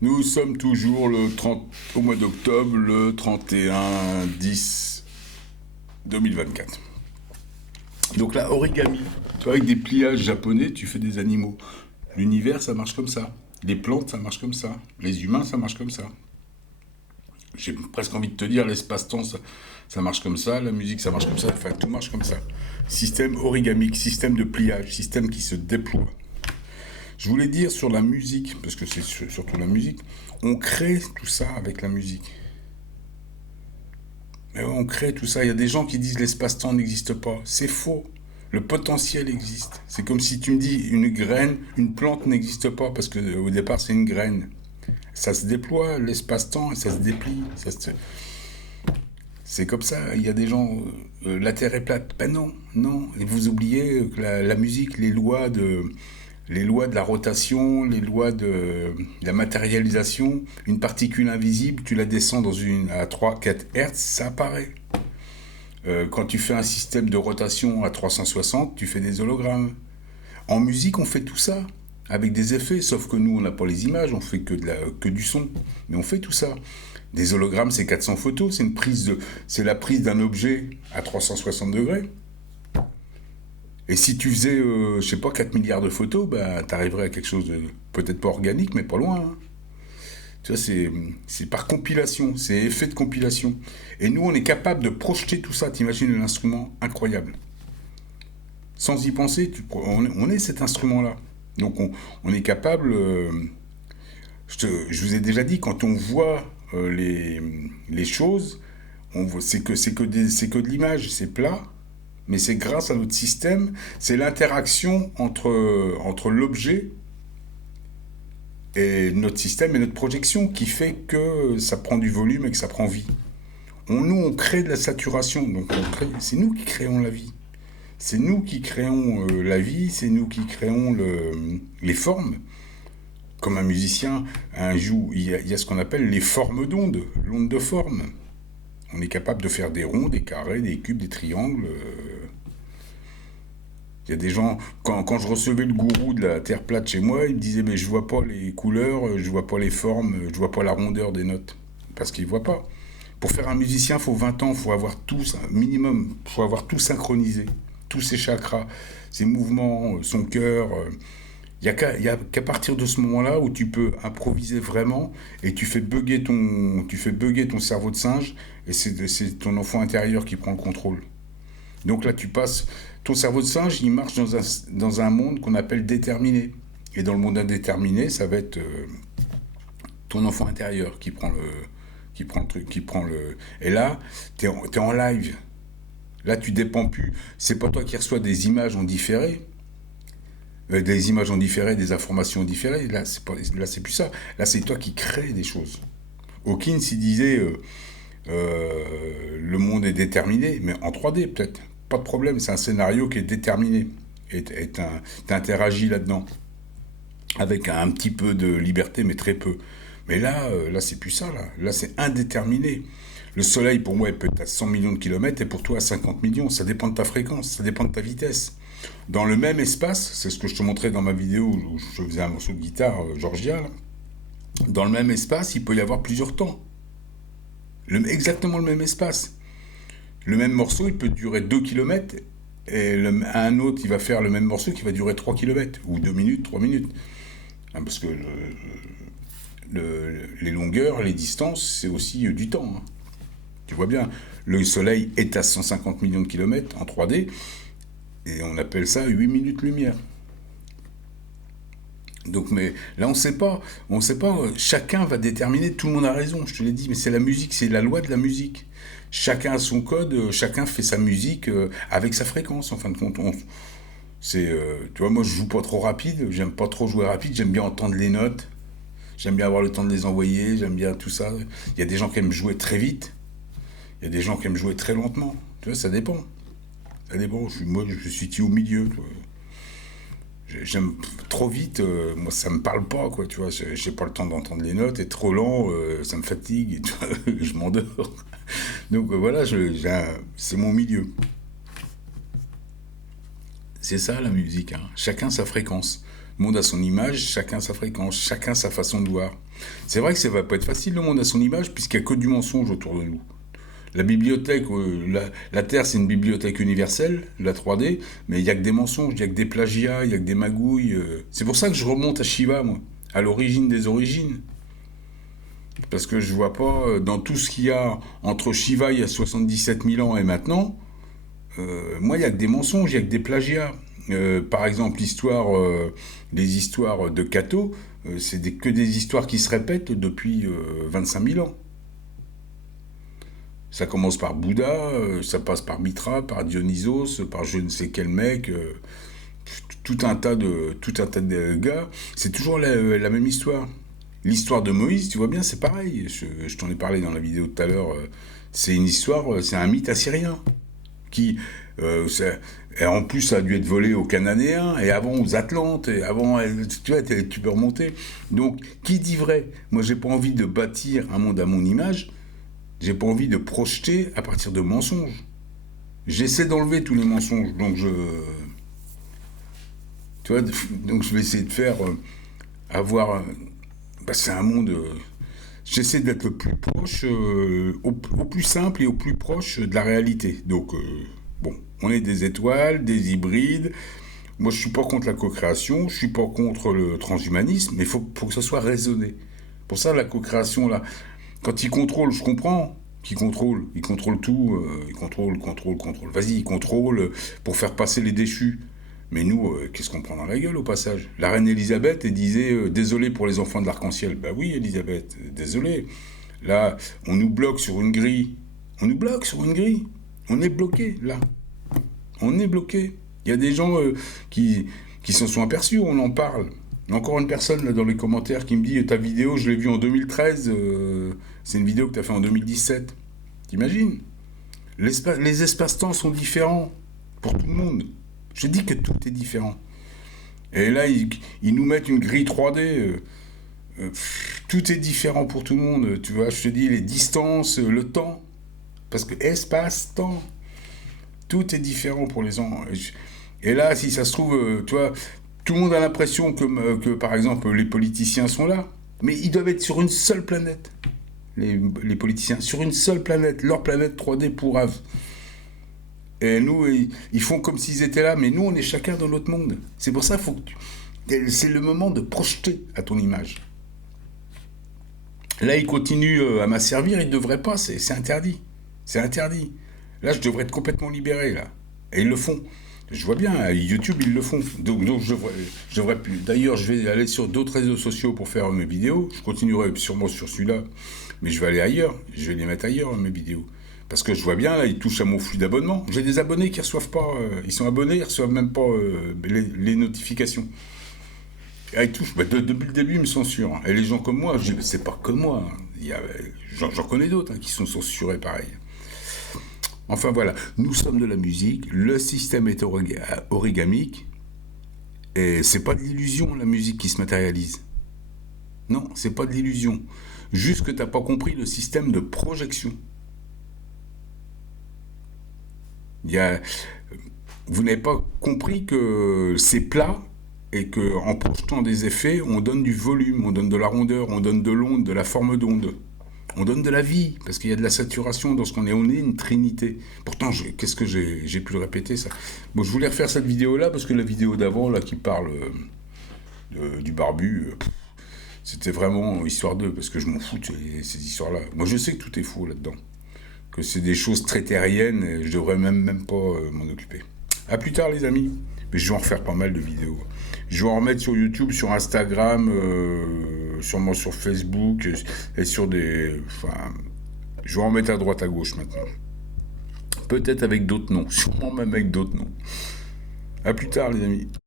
Nous sommes toujours le 30, au mois d'octobre, le 31-10-2024. Donc là, origami, tu vois, avec des pliages japonais, tu fais des animaux. L'univers, ça marche comme ça. Les plantes, ça marche comme ça. Les humains, ça marche comme ça. J'ai presque envie de te dire, l'espace-temps, ça marche comme ça. La musique, ça marche comme ça. Enfin, tout marche comme ça. Système origamique, système de pliage, système qui se déploie. Je voulais dire sur la musique, parce que c'est surtout la musique, on crée tout ça avec la musique. Mais ouais, on crée tout ça. Il y a des gens qui disent l'espace-temps n'existe pas. C'est faux. Le potentiel existe. C'est comme si tu me dis une graine, une plante n'existe pas parce que au départ c'est une graine. Ça se déploie l'espace-temps et ça se déplie. C'est comme ça. Il y a des gens. La Terre est plate. Ben non, non. Et vous oubliez que la musique, les lois de la rotation, les lois de la matérialisation, une particule invisible, tu la descends à 3-4 Hertz, ça apparaît. Quand tu fais un système de rotation à 360, tu fais des hologrammes. En musique, on fait tout ça, avec des effets, sauf que nous, on n'a pas les images, on fait que du son. Mais on fait tout ça. Des hologrammes, c'est 400 photos, c'est la prise d'un objet à 360 degrés. Et si tu faisais, je sais pas, 4 milliards de photos, bah, t'arriverais à quelque chose de peut-être pas organique, mais pas loin, hein. Tu vois, c'est par compilation, c'est effet de compilation. Et nous, on est capable de projeter tout ça. T'imagines un instrument incroyable. Sans y penser, on est cet instrument-là. Donc on est capable, je vous ai déjà dit, quand on voit les choses, c'est que de l'image, c'est plat, mais c'est grâce à notre système, c'est l'interaction entre l'objet et notre système et notre projection qui fait que ça prend du volume et que ça prend vie. Nous, on crée de la saturation, donc c'est nous qui créons la vie. C'est nous qui créons la vie, c'est nous qui créons les formes. Comme un musicien, il y a ce qu'on appelle les formes d'ondes, l'onde de forme. On est capable de faire des ronds, des carrés, des cubes, des triangles. Il y a des gens, quand je recevais le gourou de la Terre plate chez moi, il me disait mais je vois pas les couleurs, je vois pas les formes, je vois pas la rondeur des notes. Parce qu'il voit pas. Pour faire un musicien, il faut 20 ans, il faut avoir tout, minimum, il faut avoir tout synchronisé. Tous ses chakras, ses mouvements, son cœur. Il y a qu'à partir de ce moment-là où tu peux improviser vraiment et tu fais bugger ton cerveau de singe et c'est ton enfant intérieur qui prend le contrôle. Donc là, ton cerveau de singe, il marche dans un monde qu'on appelle déterminé. Et dans le monde indéterminé, ça va être ton enfant intérieur qui prend le truc, qui prend le. Et là, t'es en live. Là, tu dépends plus. C'est pas toi qui reçois des images en différé, des informations en différé. Là, c'est plus ça. Là, c'est toi qui crée des choses. Hawkins, il disait le monde est déterminé, mais en 3D peut-être. Pas de problème, c'est un scénario qui est déterminé. Et t'interagis là-dedans. Avec un petit peu de liberté, mais très peu. Mais là c'est plus ça, là. Là, c'est indéterminé. Le soleil, pour moi, il peut être à 100 millions de kilomètres et pour toi à 50 millions. Ça dépend de ta fréquence, ça dépend de ta vitesse. Dans le même espace, c'est ce que je te montrais dans ma vidéo où je faisais un morceau de guitare Georgia, là. Dans le même espace, il peut y avoir plusieurs temps. Exactement le même espace. Le même morceau, il peut durer 2 kilomètres et un autre, il va faire le même morceau qui va durer 3 kilomètres ou 2 minutes, 3 minutes. Hein, parce que les longueurs, les distances, c'est aussi du temps, hein. Tu vois bien, le Soleil est à 150 millions de kilomètres en 3D, et on appelle ça 8 minutes lumière. Donc, mais là, on sait pas, chacun va déterminer, tout le monde a raison, je te l'ai dit, mais c'est la musique, c'est la loi de la musique. Chacun a son code, chacun fait sa musique avec sa fréquence, en fin de compte. Tu vois, moi, je joue pas trop rapide, j'aime pas trop jouer rapide, j'aime bien entendre les notes, j'aime bien avoir le temps de les envoyer, j'aime bien tout ça. Il y a des gens qui aiment jouer très vite, il y a des gens qui aiment jouer très lentement. Tu vois, ça dépend. Ça dépend. Moi, je suis situé au milieu. Tu vois. J'aime trop vite, moi ça me parle pas, quoi, tu vois, j'ai pas le temps d'entendre les notes, et trop lent, ça me fatigue, et tu vois, je m'endors. Donc voilà, c'est mon milieu. C'est ça la musique, hein. Chacun sa fréquence. Le monde à son image, chacun sa fréquence, chacun sa façon de voir. C'est vrai que ça va pas être facile, le monde à son image, puisqu'il n'y a que du mensonge autour de nous. La bibliothèque, la Terre, c'est une bibliothèque universelle, la 3D, mais il n'y a que des mensonges, il n'y a que des plagiats, il n'y a que des magouilles. C'est pour ça que je remonte à Shiva, moi, à l'origine des origines. Parce que je vois pas, dans tout ce qu'il y a entre Shiva il y a 77 000 ans et maintenant, moi, il n'y a que des mensonges, il n'y a que des plagiats. Par exemple, les histoires de Cato, que des histoires qui se répètent depuis 25 000 ans. Ça commence par Bouddha, ça passe par Mitra, par Dionysos, par je ne sais quel mec, tout un tas de gars. C'est toujours la même histoire. L'histoire de Moïse, tu vois bien, c'est pareil. Je t'en ai parlé dans la vidéo tout à l'heure. C'est une histoire, c'est un mythe assyrien qui, et en plus, ça a dû être volé aux Cananéens, et avant aux Atlantes, et avant, tu vois, tu peux remonter. Donc, qui dit vrai? Moi, j'ai pas envie de bâtir un monde à mon image, j'ai pas envie de projeter à partir de mensonges. J'essaie d'enlever tous les mensonges, donc tu vois, donc je vais essayer de faire avoir, c'est un monde. J'essaie d'être le plus proche, au plus simple et au plus proche de la réalité. Donc, bon, on est des étoiles, des hybrides. Moi, je suis pas contre la co-création, je suis pas contre le transhumanisme, mais faut que ça soit raisonné. Pour ça, la co-création, là, quand ils contrôlent, je comprends qu'ils contrôlent. Ils contrôlent tout, ils contrôlent. Vas-y, ils contrôlent pour faire passer les déchus. Mais nous, qu'est-ce qu'on prend dans la gueule au passage? La reine Elisabeth, elle disait désolé pour les enfants de l'arc-en-ciel. Bah oui, Elisabeth, désolé. Là, on nous bloque sur une grille. On nous bloque sur une grille. On est bloqué, là. On est bloqué. Il y a des gens qui s'en sont aperçus, on en parle. Encore une personne là, dans les commentaires qui me dit ta vidéo, je l'ai vue en 2013, c'est une vidéo que tu as fait en 2017. T'imagines? Les espaces-temps sont différents pour tout le monde. Je dis que tout est différent. Et là, ils nous mettent une grille 3D. Tout est différent pour tout le monde. Tu vois, je te dis, les distances, le temps. Parce que espace-temps, tout est différent pour les gens. Et là, si ça se trouve, tu vois, tout le monde a l'impression que, par exemple, les politiciens sont là. Mais ils doivent être sur une seule planète. Les politiciens, sur une seule planète. Leur planète 3D pourrave. Et nous, ils font comme s'ils étaient là, mais nous, on est chacun dans notre monde. C'est pour ça, c'est le moment de projeter à ton image. Là, ils continuent à m'asservir, ils ne devraient pas, c'est interdit. C'est interdit. Là, je devrais être complètement libéré, là. Et ils le font. Je vois bien, à YouTube, ils le font. Donc je devrais plus. D'ailleurs, je vais aller sur d'autres réseaux sociaux pour faire mes vidéos. Je continuerai sûrement sur celui-là, mais je vais aller ailleurs. Je vais les mettre ailleurs, mes vidéos. Parce que je vois bien, là, ils touchent à mon flux d'abonnement. J'ai des abonnés qui ne reçoivent pas... ils sont abonnés, ils ne reçoivent même pas les notifications. Et ils touchent. Depuis le début, ils me censurent. Et les gens comme moi, c'est pas que moi. J'en connais d'autres qui sont censurés pareil. Enfin voilà, nous sommes de la musique, le système est origamique, et c'est pas de l'illusion la musique qui se matérialise. Non, c'est pas de l'illusion. Juste que t'as pas compris le système de projection. Vous n'avez pas compris que c'est plat et qu'en projetant des effets, on donne du volume, on donne de la rondeur, on donne de l'onde, de la forme d'onde. On donne de la vie, parce qu'il y a de la saturation dans ce qu'on est. On est une trinité. Pourtant, qu'est-ce que j'ai pu le répéter, ça? Bon, je voulais refaire cette vidéo-là, parce que la vidéo d'avant, là, qui parle du barbu, c'était vraiment histoire d'eux, parce que je m'en fous de ces histoires-là. Moi, je sais que tout est faux là-dedans. Que c'est des choses très terriennes, et je devrais même pas m'en occuper. À plus tard, les amis. Mais je vais en refaire pas mal de vidéos. Je vais en remettre sur YouTube, sur Instagram, sûrement sur Facebook, et sur des... Enfin, je vais en remettre à droite, à gauche maintenant. Peut-être avec d'autres noms, sûrement même avec d'autres noms. À plus tard, les amis.